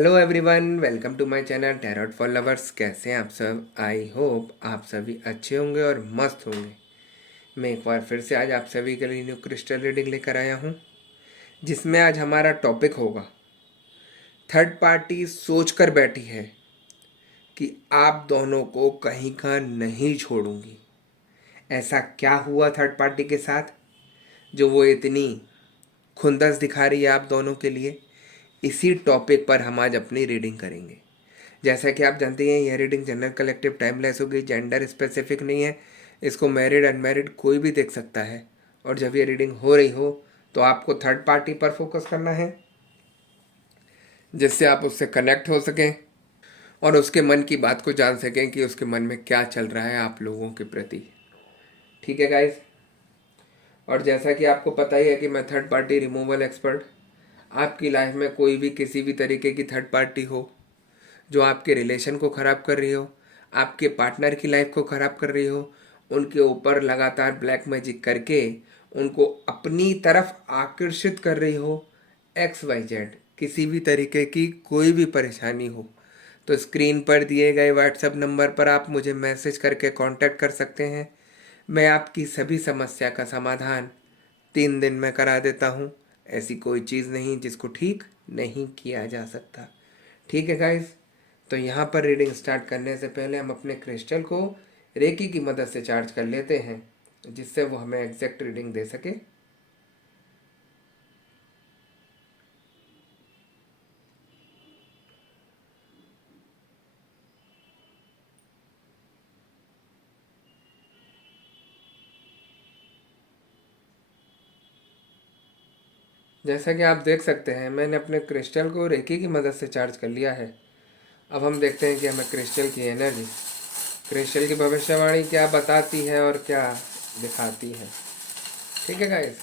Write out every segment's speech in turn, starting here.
Hello everyone, welcome to my channel tarot for lovers. कैसे हैं आप सब? आई होप आप सभी अच्छे होंगे और मस्त होंगे। मैं एक बार फिर से आज आप सभी के लिए न्यू क्रिस्टल रीडिंग लेकर आया हूँ, जिसमें आज हमारा टॉपिक होगा थर्ड पार्टी सोच कर बैठी है कि आप दोनों को कहीं का नहीं छोड़ूंगी। ऐसा क्या हुआ थर्ड पार्टी के साथ जो वो इतनी खुंदस दिखा रही है आप दोनों के लिए? इसी टॉपिक पर हम आज अपनी रीडिंग करेंगे। जैसा कि आप जानते हैं, यह रीडिंग जनरल कलेक्टिव टाइमलेस होगी, जेंडर स्पेसिफिक नहीं है। इसको मैरिड अनमैरिड कोई भी देख सकता है। और जब ये रीडिंग हो रही हो तो आपको थर्ड पार्टी पर फोकस करना है, जिससे आप उससे कनेक्ट हो सकें और उसके मन की बात को जान सकें कि उसके मन में क्या चल रहा है आप लोगों के प्रति। ठीक है गाइज। और जैसा कि आपको पता ही है कि मैं थर्ड पार्टी रिमूवल एक्सपर्ट। आपकी लाइफ में कोई भी किसी भी तरीके की थर्ड पार्टी हो जो आपके रिलेशन को ख़राब कर रही हो, आपके पार्टनर की लाइफ को ख़राब कर रही हो, उनके ऊपर लगातार ब्लैक मैजिक करके उनको अपनी तरफ आकर्षित कर रही हो, XYZ किसी भी तरीके की कोई भी परेशानी हो, तो स्क्रीन पर दिए गए व्हाट्सएप नंबर पर आप मुझे मैसेज करके कांटेक्ट कर सकते हैं। मैं आपकी सभी समस्या का समाधान 3 दिन में करा देता हूँ। ऐसी कोई चीज़ नहीं जिसको ठीक नहीं किया जा सकता। ठीक है गाइज। तो यहाँ पर रीडिंग स्टार्ट करने से पहले हम अपने क्रिस्टल को रेकी की मदद से चार्ज कर लेते हैं, जिससे वो हमें एग्जैक्ट रीडिंग दे सके। जैसा कि आप देख सकते हैं, मैंने अपने क्रिस्टल को रेकी की मदद से चार्ज कर लिया है। अब हम देखते हैं कि हमें क्रिस्टल की एनर्जी, क्रिस्टल की भविष्यवाणी क्या बताती है और क्या दिखाती है। ठीक है गाइस।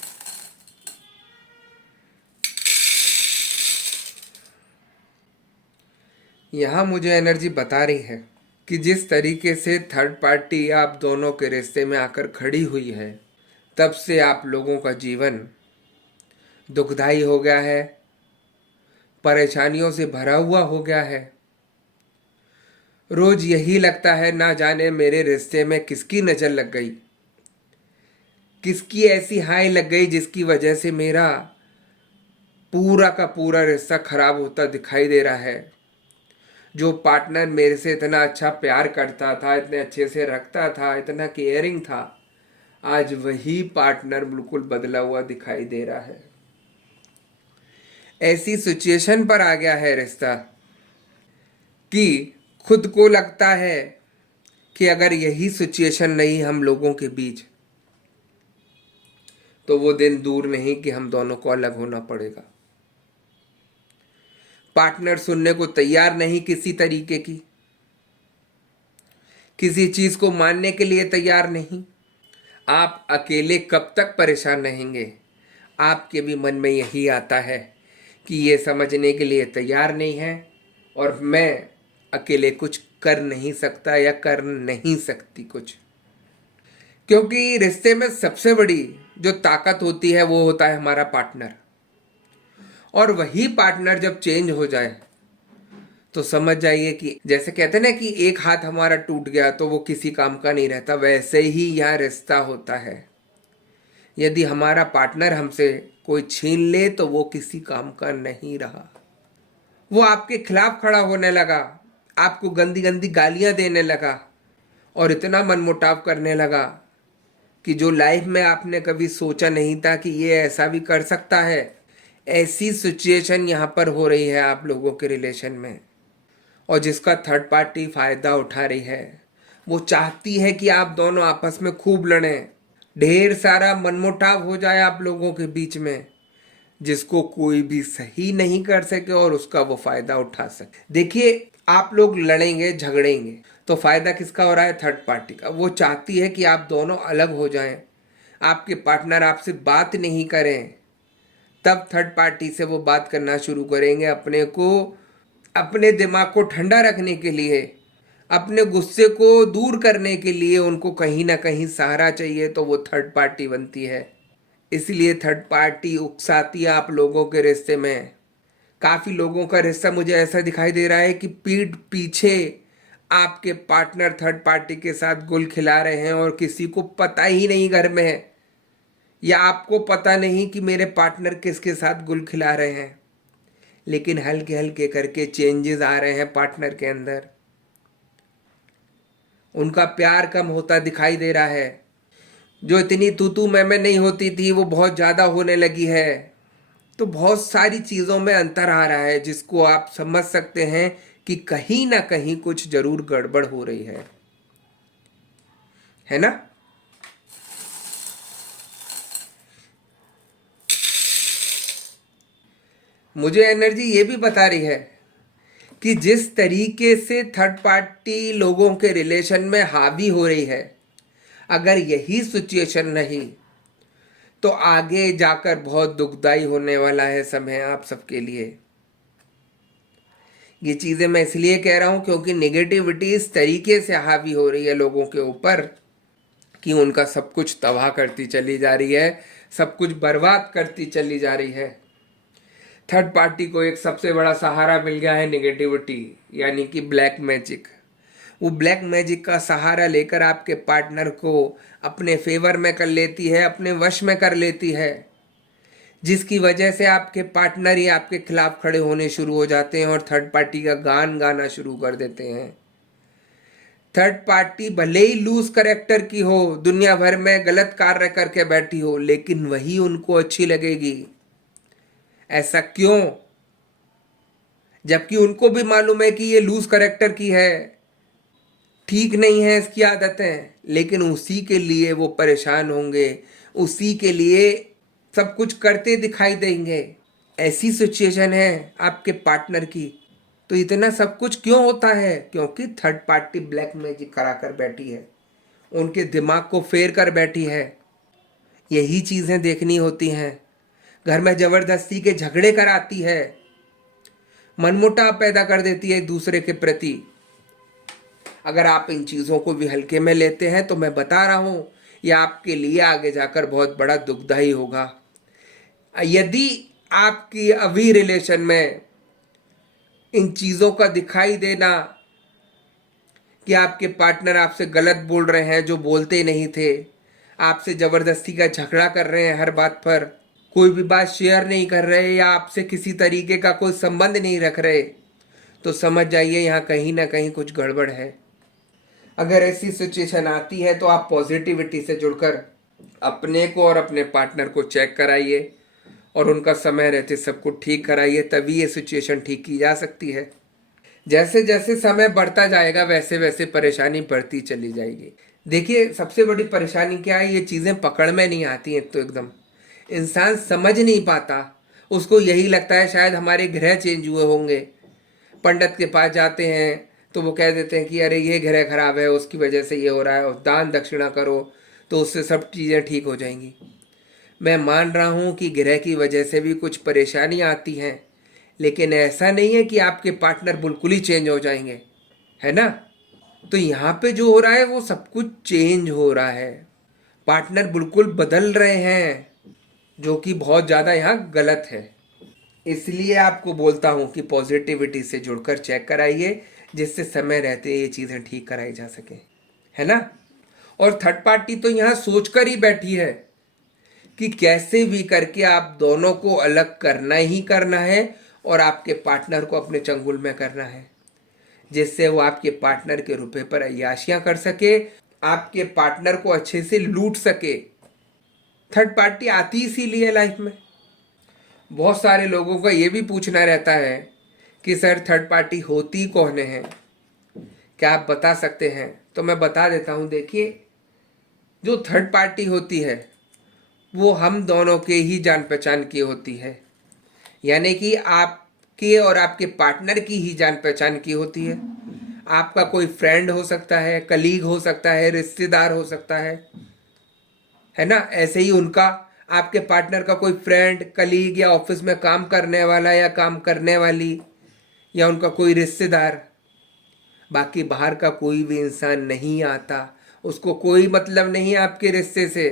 यहाँ मुझे एनर्जी बता रही है कि जिस तरीके से थर्ड पार्टी आप दोनों के रिश्ते में आकर खड़ी हुई है, तब से आप लोगों का जीवन दुखदाई हो गया है, परेशानियों से भरा हुआ हो गया है। रोज यही लगता है, ना जाने मेरे रिश्ते में किसकी नज़र लग गई, किसकी ऐसी हाय लग गई जिसकी वजह से मेरा पूरा का पूरा रिश्ता खराब होता दिखाई दे रहा है। जो पार्टनर मेरे से इतना अच्छा प्यार करता था, इतने अच्छे से रखता था, इतना केयरिंग था, आज वही पार्टनर बिल्कुल बदला हुआ दिखाई दे रहा है। ऐसी सिचुएशन पर आ गया है रिश्ता कि खुद को लगता है कि अगर यही सिचुएशन नहीं हम लोगों के बीच, तो वो दिन दूर नहीं कि हम दोनों को अलग होना पड़ेगा। पार्टनर सुनने को तैयार नहीं किसी तरीके की, किसी चीज को मानने के लिए तैयार नहीं। आप अकेले कब तक परेशान रहेंगे? आपके भी मन में यही आता है कि ये समझने के लिए तैयार नहीं है और मैं अकेले कुछ कर नहीं सकता या कर नहीं सकती कुछ। क्योंकि रिश्ते में सबसे बड़ी जो ताकत होती है वो होता है हमारा पार्टनर। और वही पार्टनर जब चेंज हो जाए तो समझ जाइए कि जैसे कहते हैं ना कि एक हाथ हमारा टूट गया तो वो किसी काम का नहीं रहता, वैसे ही यह रिश्ता होता है। यदि हमारा पार्टनर हमसे कोई छीन ले तो वो किसी काम का नहीं रहा। वो आपके खिलाफ खड़ा होने लगा, आपको गंदी गंदी गालियां देने लगा और इतना मनमुटाव करने लगा कि जो लाइफ में आपने कभी सोचा नहीं था कि ये ऐसा भी कर सकता है। ऐसी सिचुएशन यहाँ पर हो रही है आप लोगों के रिलेशन में, और जिसका थर्ड पार्टी फायदा उठा रही है। वो चाहती है कि आप दोनों आपस में खूब लड़ें, ढेर सारा मनमुटाव हो जाए आप लोगों के बीच में, जिसको कोई भी सही नहीं कर सके और उसका वो फायदा उठा सके। देखिए, आप लोग लड़ेंगे झगड़ेंगे तो फायदा किसका हो रहा है? थर्ड पार्टी का। वो चाहती है कि आप दोनों अलग हो जाएं, आपके पार्टनर आपसे बात नहीं करें। तब थर्ड पार्टी से वो बात करना शुरू करेंगे, अपने दिमाग को ठंडा रखने के लिए, अपने गुस्से को दूर करने के लिए उनको कहीं ना कहीं सहारा चाहिए, तो वो थर्ड पार्टी बनती है। इसलिए थर्ड पार्टी उकसाती है आप लोगों के रिश्ते में, काफ़ी लोगों का रिश्ता मुझे ऐसा दिखाई दे रहा है कि पीठ पीछे आपके पार्टनर थर्ड पार्टी के साथ गुल खिला रहे हैं और किसी को पता ही नहीं घर में है, या आपको पता नहीं कि मेरे पार्टनर किसके साथ गुल खिला रहे हैं, लेकिन हल्के हल्के करके चेंजेस आ रहे हैं पार्टनर के अंदर। उनका प्यार कम होता दिखाई दे रहा है। जो इतनी तू तू मैं नहीं होती थी वो बहुत ज़्यादा होने लगी है। तो बहुत सारी चीज़ों में अंतर आ रहा है जिसको आप समझ सकते हैं कि कहीं ना कहीं कुछ जरूर गड़बड़ हो रही है ना। मुझे एनर्जी ये भी बता रही है कि जिस तरीके से थर्ड पार्टी लोगों के रिलेशन में हावी हो रही है, अगर यही सिचुएशन नहीं तो आगे जाकर बहुत दुखदाई होने वाला है समय आप सबके लिए। ये चीज़ें मैं इसलिए कह रहा हूं क्योंकि नेगेटिविटी इस तरीके से हावी हो रही है लोगों के ऊपर कि उनका सब कुछ तबाह करती चली जा रही है, सब कुछ बर्बाद करती चली जा रही है। थर्ड पार्टी को एक सबसे बड़ा सहारा मिल गया है नेगेटिविटी, यानी कि ब्लैक मैजिक। वो ब्लैक मैजिक का सहारा लेकर आपके पार्टनर को अपने फेवर में कर लेती है, अपने वश में कर लेती है, जिसकी वजह से आपके पार्टनर ही आपके खिलाफ खड़े होने शुरू हो जाते हैं और थर्ड पार्टी का गान गाना शुरू कर देते हैं। थर्ड पार्टी भले ही लूज करेक्टर की हो, दुनिया भर में गलत कार्य करके बैठी हो, लेकिन वही उनको अच्छी लगेगी। ऐसा क्यों? जबकि उनको भी मालूम है कि ये लूज करेक्टर की है, ठीक नहीं है इसकी आदतें, लेकिन उसी के लिए वो परेशान होंगे, उसी के लिए सब कुछ करते दिखाई देंगे। ऐसी सिचुएशन है आपके पार्टनर की। तो इतना सब कुछ क्यों होता है? क्योंकि थर्ड पार्टी ब्लैक मैजिक करा कर बैठी है, उनके दिमाग को फेर कर बैठी है। यही चीज़ें देखनी होती हैं। घर में जबरदस्ती के झगड़े कराती है, मनमुटाव पैदा कर देती है एक दूसरे के प्रति। अगर आप इन चीज़ों को भी हल्के में लेते हैं तो मैं बता रहा हूं ये आपके लिए आगे जाकर बहुत बड़ा दुखदाई होगा। यदि आपकी अभी रिलेशन में इन चीज़ों का दिखाई देना कि आपके पार्टनर आपसे गलत बोल रहे हैं जो बोलते नहीं थे, आपसे ज़बरदस्ती का झगड़ा कर रहे हैं, हर बात पर कोई भी बात शेयर नहीं कर रहे, या आपसे किसी तरीके का कोई संबंध नहीं रख रहे, तो समझ जाइए यहाँ कहीं ना कहीं कुछ गड़बड़ है। अगर ऐसी सिचुएशन आती है तो आप पॉजिटिविटी से जुड़कर अपने को और अपने पार्टनर को चेक कराइए और उनका समय रहते सब कुछ ठीक कराइए, तभी ये सिचुएशन ठीक की जा सकती है। जैसे जैसे समय बढ़ता जाएगा वैसे वैसे परेशानी बढ़ती चली जाएगी। देखिए सबसे बड़ी परेशानी क्या है, ये चीज़ें पकड़ में नहीं आती हैं, तो एकदम इंसान समझ नहीं पाता। उसको यही लगता है शायद हमारे ग्रह चेंज हुए होंगे। पंडित के पास जाते हैं तो वो कह देते हैं कि अरे ये ग्रह खराब है, उसकी वजह से ये हो रहा है, और दान दक्षिणा करो तो उससे सब चीज़ें ठीक हो जाएंगी। मैं मान रहा हूँ कि ग्रह की वजह से भी कुछ परेशानी आती हैं, लेकिन ऐसा नहीं है कि आपके पार्टनर बिल्कुल ही चेंज हो जाएंगे, है ना। तो यहाँ पे जो हो रहा है वो सब कुछ चेंज हो रहा है, पार्टनर बिल्कुल बदल रहे हैं, जो कि बहुत ज़्यादा यहाँ गलत है। इसलिए आपको बोलता हूँ कि पॉजिटिविटी से जुड़कर चेक कराइए, जिससे समय रहते ये चीज़ें ठीक कराई जा सके, है ना। और थर्ड पार्टी तो यहाँ सोचकर ही बैठी है कि कैसे भी करके आप दोनों को अलग करना ही करना है और आपके पार्टनर को अपने चंगुल में करना है, जिससे वो आपके पार्टनर के रुपए पर अय्याशियां कर सके, आपके पार्टनर को अच्छे से लूट सके। थर्ड पार्टी आती इसीलिए लाइफ में। बहुत सारे लोगों का ये भी पूछना रहता है कि सर थर्ड पार्टी होती कौन है, क्या आप बता सकते हैं? तो मैं बता देता हूँ। देखिए जो थर्ड पार्टी होती है वो हम दोनों के ही जान पहचान की होती है, यानी कि आपके और आपके पार्टनर की ही जान पहचान की होती है। आपका कोई फ्रेंड हो सकता है, कलीग हो सकता है, रिश्तेदार हो सकता है ना। ऐसे ही उनका, आपके पार्टनर का कोई फ्रेंड, कलीग, या ऑफिस में काम करने वाला या काम करने वाली, या उनका कोई रिश्तेदार। बाकी बाहर का कोई भी इंसान नहीं आता, उसको कोई मतलब नहीं आपके रिश्ते से।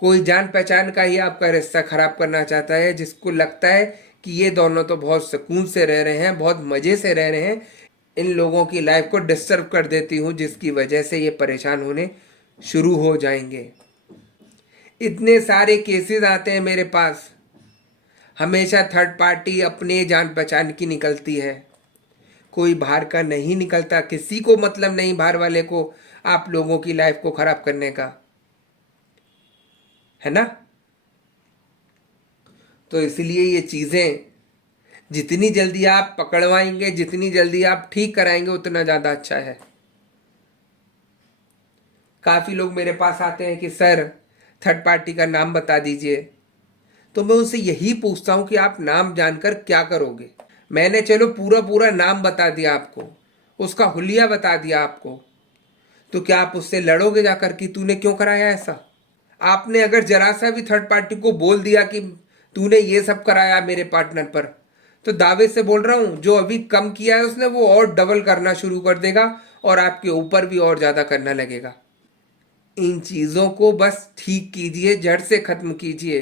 कोई जान पहचान का ही आपका रिश्ता खराब करना चाहता है, जिसको लगता है कि ये दोनों तो बहुत सुकून से रह रहे हैं, बहुत मज़े से रह रहे हैं, इन लोगों की लाइफ को डिस्टर्ब कर देती हूँ, जिसकी वजह से ये परेशान होने शुरू हो जाएंगे। इतने सारे केसेस आते हैं मेरे पास, हमेशा थर्ड पार्टी अपने जान पहचान की निकलती है, कोई बाहर का नहीं निकलता। किसी को मतलब नहीं बाहर वाले को आप लोगों की लाइफ को खराब करने का, है ना। तो इसलिए ये चीज़ें जितनी जल्दी आप पकड़वाएंगे, जितनी जल्दी आप ठीक कराएंगे, उतना ज़्यादा अच्छा है। काफ़ी लोग मेरे पास आते हैं कि सर थर्ड पार्टी का नाम बता दीजिए, तो मैं उनसे यही पूछता हूं कि आप नाम जानकर क्या करोगे। मैंने चलो पूरा पूरा नाम बता दिया आपको, उसका हुलिया बता दिया आपको, तो क्या आप उससे लड़ोगे जाकर कि तूने क्यों कराया ऐसा। आपने अगर जरा सा भी थर्ड पार्टी को बोल दिया कि तूने ये सब कराया मेरे पार्टनर पर, तो दावे से बोल रहा हूं जो अभी कम किया है उसने, वो और डबल करना शुरू कर देगा और आपके ऊपर भी और ज्यादा करना लगेगा। इन चीजों को बस ठीक कीजिए, जड़ से खत्म कीजिए।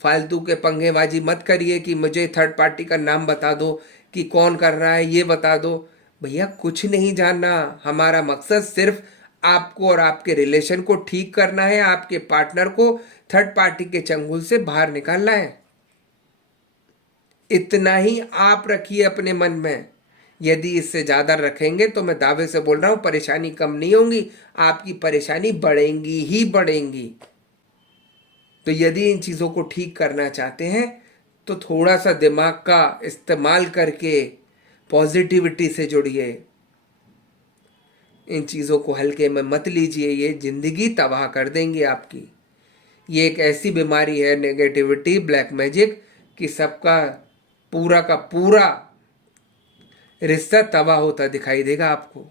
फालतू के पंगेबाजी मत करिए कि मुझे थर्ड पार्टी का नाम बता दो, कि कौन कर रहा है ये बता दो। भैया कुछ नहीं जानना, हमारा मकसद सिर्फ आपको और आपके रिलेशन को ठीक करना है, आपके पार्टनर को थर्ड पार्टी के चंगुल से बाहर निकालना है। इतना ही आप रखिए अपने मन में। यदि इससे ज़्यादा रखेंगे तो मैं दावे से बोल रहा हूँ परेशानी कम नहीं होंगी, आपकी परेशानी बढ़ेंगी ही बढ़ेंगी। तो यदि इन चीज़ों को ठीक करना चाहते हैं तो थोड़ा सा दिमाग का इस्तेमाल करके पॉजिटिविटी से जुड़िए। इन चीज़ों को हल्के में मत लीजिए, ये ज़िंदगी तबाह कर देंगे आपकी। ये एक ऐसी बीमारी है नेगेटिविटी, ब्लैक मैजिक, कि सबका पूरा का पूरा रिश्ता तबाह होता दिखाई देगा आपको,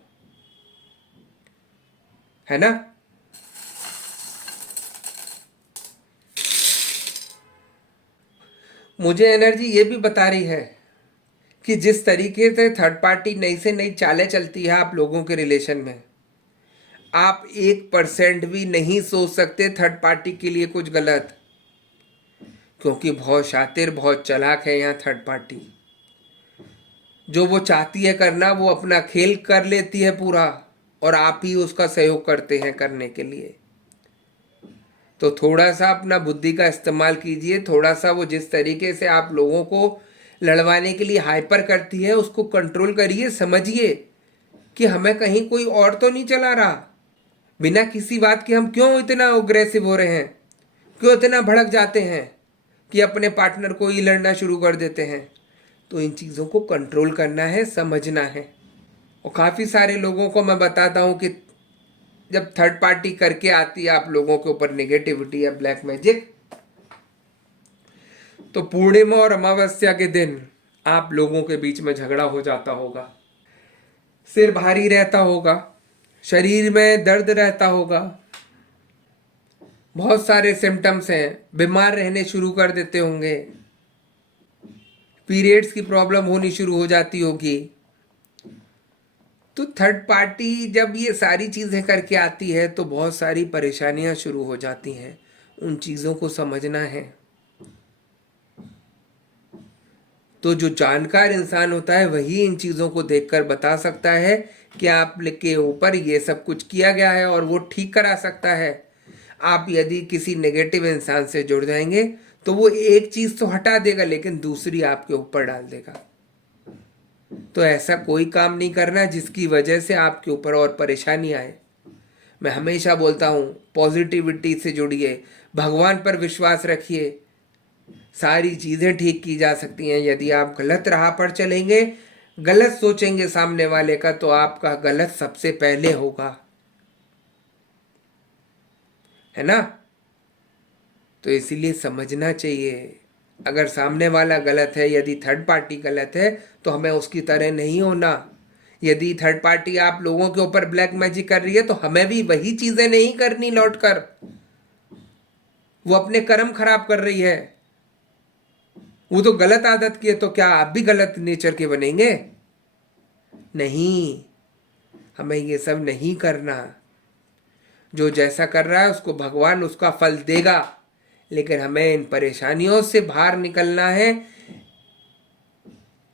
है ना। मुझे एनर्जी ये भी बता रही है कि जिस तरीके से थर्ड पार्टी नई से नई चालें चलती है आप लोगों के रिलेशन में, आप 1% भी नहीं सोच सकते थर्ड पार्टी के लिए कुछ गलत, क्योंकि बहुत शातिर, बहुत चालाक है यहाँ थर्ड पार्टी। जो वो चाहती है करना वो अपना खेल कर लेती है पूरा, और आप ही उसका सहयोग करते हैं करने के लिए। तो थोड़ा सा अपना बुद्धि का इस्तेमाल कीजिए, थोड़ा सा वो जिस तरीके से आप लोगों को लड़वाने के लिए हाइपर करती है उसको कंट्रोल करिए। समझिए कि हमें कहीं कोई और तो नहीं चला रहा। बिना किसी बात के हम क्यों इतना अग्रेसिव हो रहे हैं, क्यों इतना भड़क जाते हैं कि अपने पार्टनर को ही लड़ना शुरू कर देते हैं। तो इन चीज़ों को कंट्रोल करना है, समझना है। और काफ़ी सारे लोगों को मैं बताता हूँ कि जब थर्ड पार्टी करके आती है आप लोगों के ऊपर नेगेटिविटी या ब्लैक मैजिक, तो पूर्णिमा और अमावस्या के दिन आप लोगों के बीच में झगड़ा हो जाता होगा, सिर भारी रहता होगा, शरीर में दर्द रहता होगा, बहुत सारे सिम्टम्स हैं, बीमार रहने शुरू कर देते होंगे, पीरियड्स की प्रॉब्लम होनी शुरू हो जाती होगी। तो थर्ड पार्टी जब ये सारी चीज़ें करके आती है तो बहुत सारी परेशानियां शुरू हो जाती हैं। उन चीज़ों को समझना है। तो जो जानकार इंसान होता है वही इन चीज़ों को देखकर बता सकता है कि आप के ऊपर ये सब कुछ किया गया है और वो ठीक करा सकता है। आप यदि किसी नेगेटिव इंसान से जुड़ जाएंगे तो वो एक चीज़ तो हटा देगा लेकिन दूसरी आपके ऊपर डाल देगा। तो ऐसा कोई काम नहीं करना जिसकी वजह से आपके ऊपर और परेशानी आए। मैं हमेशा बोलता हूँ पॉजिटिविटी से जुड़िए, भगवान पर विश्वास रखिए, सारी चीज़ें ठीक की जा सकती हैं। यदि आप गलत राह पर चलेंगे, गलत सोचेंगे सामने वाले का, तो आपका गलत सबसे पहले होगा, है ना। तो इसीलिए समझना चाहिए, अगर सामने वाला गलत है, यदि थर्ड पार्टी गलत है, तो हमें उसकी तरह नहीं होना। यदि थर्ड पार्टी आप लोगों के ऊपर ब्लैक मैजिक कर रही है तो हमें भी वही चीज़ें नहीं करनी लौट कर। वो अपने कर्म खराब कर रही है, वो तो गलत आदत की है, तो क्या आप भी गलत नेचर के बनेंगे? नहीं, हमें ये सब नहीं करना। जो जैसा कर रहा है उसको भगवान उसका फल देगा, लेकिन हमें इन परेशानियों से बाहर निकलना है।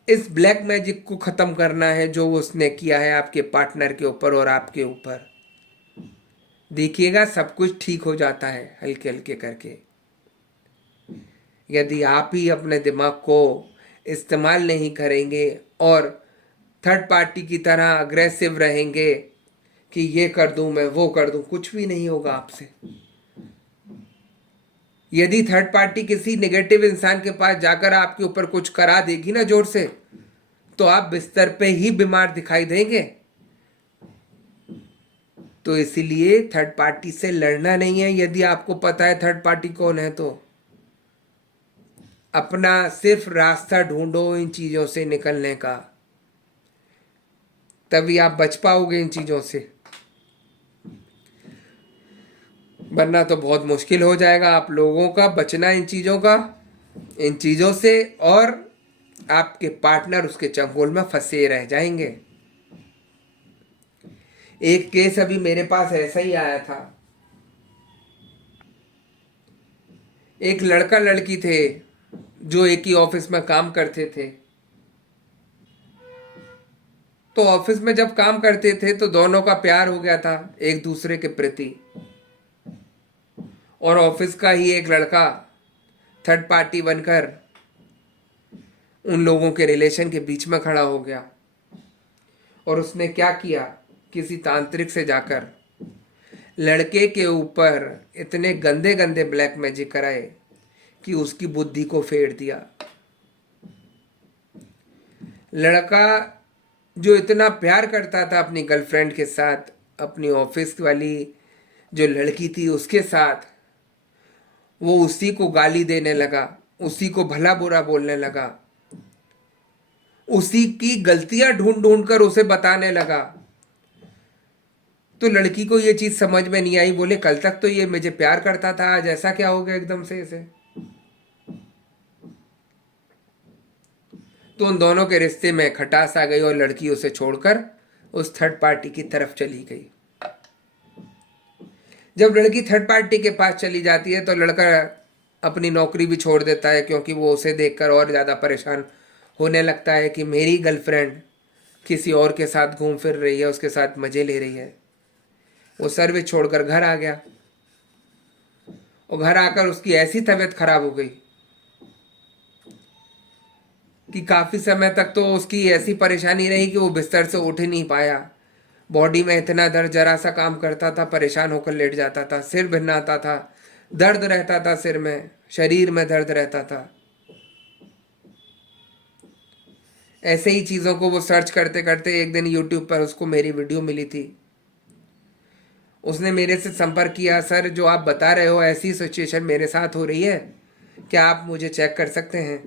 इस ब्लैक मैजिक को खत्म करना है जो उसने किया है आपके पार्टनर के ऊपर और आपके ऊपर। देखिएगा सब कुछ ठीक हो जाता है हल्के हल्के करके। यदि आप ही अपने दिमाग को इस्तेमाल नहीं करेंगे और थर्ड पार्टी की तरह अग्रेसिव रहेंगे कि ये कर दूं मैं वो कर दूं, कुछ भी नहीं होगा आपसे। यदि थर्ड पार्टी किसी नेगेटिव इंसान के पास जाकर आपके ऊपर कुछ करा देगी ना जोर से, तो आप बिस्तर पे ही बीमार दिखाई देंगे। तो इसीलिए थर्ड पार्टी से लड़ना नहीं है। यदि आपको पता है थर्ड पार्टी कौन है तो अपना सिर्फ रास्ता ढूंढो इन चीजों से निकलने का, तभी आप बच पाओगे इन चीजों से। वरना तो बहुत मुश्किल हो जाएगा आप लोगों का बचना इन चीजों से, और आपके पार्टनर उसके चंगुल में फंसे रह जाएंगे। एक केस अभी मेरे पास ऐसा ही आया था। एक लड़का लड़की थे जो एक ही ऑफिस में काम करते थे। तो ऑफिस में जब काम करते थे तो दोनों का प्यार हो गया था एक दूसरे के प्रति, और ऑफिस का ही एक लड़का थर्ड पार्टी बनकर उन लोगों के रिलेशन के बीच में खड़ा हो गया। और उसने क्या किया, किसी तांत्रिक से जाकर लड़के के ऊपर इतने गंदे गंदे ब्लैक मैजिक कराए कि उसकी बुद्धि को फेर दिया। लड़का जो इतना प्यार करता था अपनी गर्लफ्रेंड के साथ, अपनी ऑफिस वाली जो लड़की थी उसके साथ, वो उसी को गाली देने लगा, उसी को भला बुरा बोलने लगा, उसी की गलतियां ढूंढ ढूंढ कर उसे बताने लगा। तो लड़की को ये चीज समझ में नहीं आई। बोले कल तक तो ये मुझे प्यार करता था, आज ऐसा क्या हो गया एकदम से इसे। तो उन दोनों के रिश्ते में खटास आ गई और लड़की उसे छोड़कर उस थर्ड पार्टी की तरफ चली गई। जब लड़की थर्ड पार्टी के पास चली जाती है तो लड़का अपनी नौकरी भी छोड़ देता है, क्योंकि वो उसे देखकर और ज़्यादा परेशान होने लगता है कि मेरी गर्लफ्रेंड किसी और के साथ घूम फिर रही है, उसके साथ मज़े ले रही है। वो सर्विस छोड़कर घर आ गया और घर आकर उसकी ऐसी तबीयत खराब हो गई कि काफ़ी समय तक तो उसकी ऐसी परेशानी रही कि वो बिस्तर से उठ ही नहीं पाया। बॉडी में इतना दर्द, जरा सा काम करता था परेशान होकर लेट जाता था, सिर भिन्नाता था, दर्द रहता था सिर में, शरीर में दर्द रहता था। ऐसे ही चीज़ों को वो सर्च करते करते एक दिन यूट्यूब पर उसको मेरी वीडियो मिली थी। उसने मेरे से संपर्क किया, सर जो आप बता रहे हो ऐसी सिचुएशन मेरे साथ हो रही है, क्या आप मुझे चेक कर सकते हैं।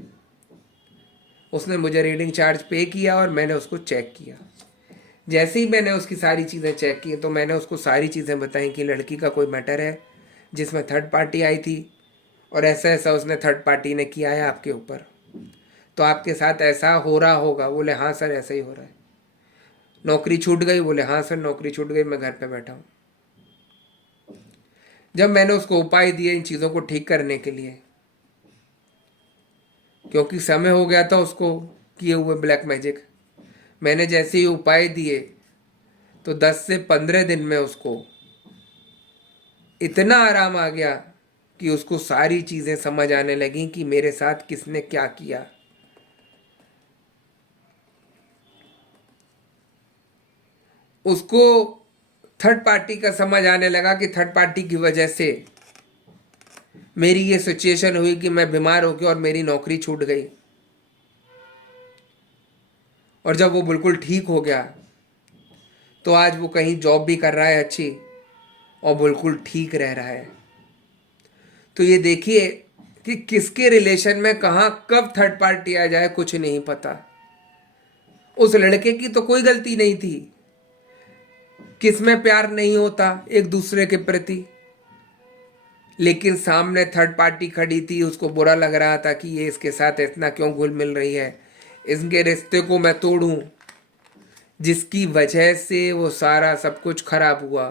उसने मुझे रीडिंग चार्ज पे किया और मैंने उसको चेक किया। जैसे ही मैंने उसकी सारी चीज़ें चेक की तो मैंने उसको सारी चीज़ें बताई कि लड़की का कोई मैटर है जिसमें थर्ड पार्टी आई थी और ऐसा ऐसा उसने थर्ड पार्टी ने किया है आपके ऊपर, तो आपके साथ ऐसा हो रहा होगा। बोले हाँ सर ऐसा ही हो रहा है। नौकरी छूट गई? बोले हाँ सर नौकरी छूट गई, मैं घर पे बैठा हूँ। जब मैंने उसको उपाय दिए इन चीज़ों को ठीक करने के लिए, क्योंकि समय हो गया था उसको किए हुए ब्लैक मैजिक, मैंने जैसे ही उपाय दिए तो 10 से 15 दिन में उसको इतना आराम आ गया कि उसको सारी चीज़ें समझ आने लगी कि मेरे साथ किसने क्या किया। उसको थर्ड पार्टी का समझ आने लगा कि थर्ड पार्टी की वजह से मेरी ये सिचुएशन हुई कि मैं बीमार हो गया और मेरी नौकरी छूट गई। और जब वो बिल्कुल ठीक हो गया तो आज वो कहीं जॉब भी कर रहा है अच्छी और बिल्कुल ठीक रह रहा है। तो ये देखिए कि किसके रिलेशन में कहाँ कब थर्ड पार्टी आ जाए कुछ नहीं पता। उस लड़के की तो कोई गलती नहीं थी, किसमें प्यार नहीं होता एक दूसरे के प्रति, लेकिन सामने थर्ड पार्टी खड़ी थी, उसको बुरा लग रहा था कि ये इसके साथ इतना क्यों घुल मिल रही है, इनके रिश्ते को मैं तोड़ूं, जिसकी वजह से वो सारा सब कुछ खराब हुआ।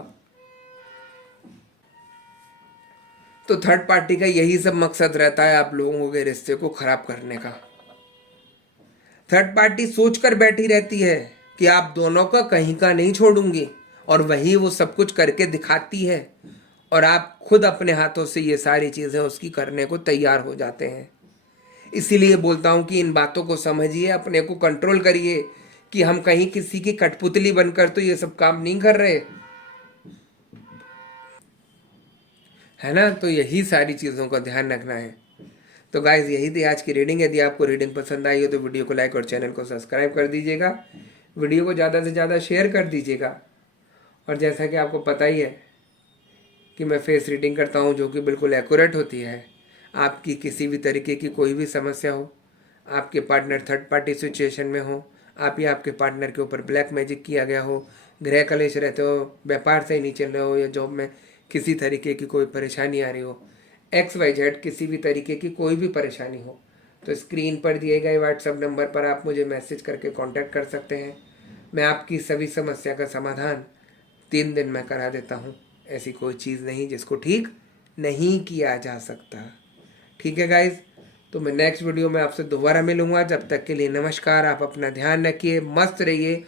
तो थर्ड पार्टी का यही सब मकसद रहता है आप लोगों के रिश्ते को खराब करने का, थर्ड पार्टी सोच कर बैठी रहती है कि आप दोनों का कहीं का नहीं छोड़ूंगी, और वही वो सब कुछ करके दिखाती है, और आप खुद अपने हाथों से ये सारी चीज़ें उसकी करने को तैयार हो जाते हैं। इसीलिए बोलता हूँ कि इन बातों को समझिए, अपने को कंट्रोल करिए कि हम कहीं किसी की कठपुतली बनकर तो ये सब काम नहीं कर रहे, है ना। तो यही सारी चीज़ों का ध्यान रखना है। तो गाइज यही थी आज की रीडिंग। यदि आपको रीडिंग पसंद आई हो तो वीडियो को लाइक और चैनल को सब्सक्राइब कर दीजिएगा। वीडियो को ज़्यादा से ज़्यादा शेयर कर दीजिएगा। और जैसा कि आपको पता ही है कि मैं फेस रीडिंग करता हूँ जो कि बिल्कुल एक्यूरेट होती है। आपकी किसी भी तरीके की कोई भी समस्या हो, आपके पार्टनर थर्ड पार्टी सिचुएशन में हो, आप या आपके पार्टनर के ऊपर ब्लैक मैजिक किया गया हो, गृह कलेश रहते हो, व्यापार सही नहीं चल रहे हो, या जॉब में किसी तरीके की कोई परेशानी आ रही हो, XYZ किसी भी तरीके की कोई भी परेशानी हो, तो स्क्रीन पर दिए गए व्हाट्सएप नंबर पर आप मुझे मैसेज करके कांटेक्ट कर सकते हैं। मैं आपकी सभी समस्या का समाधान 3 दिन में करा देता हूँ। ऐसी कोई चीज़ नहीं जिसको ठीक नहीं किया जा सकता। ठीक है गाइज, तो मैं नेक्स्ट वीडियो में आपसे दोबारा मिलूंगा। जब तक के लिए नमस्कार। आप अपना ध्यान रखिए, मस्त रहिए,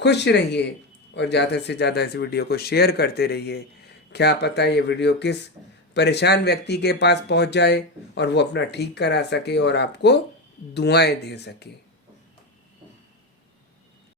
खुश रहिए, और ज़्यादा से ज़्यादा इस वीडियो को शेयर करते रहिए। क्या पता ये वीडियो किस परेशान व्यक्ति के पास पहुंच जाए और वो अपना ठीक करा सके और आपको दुआएं दे सके।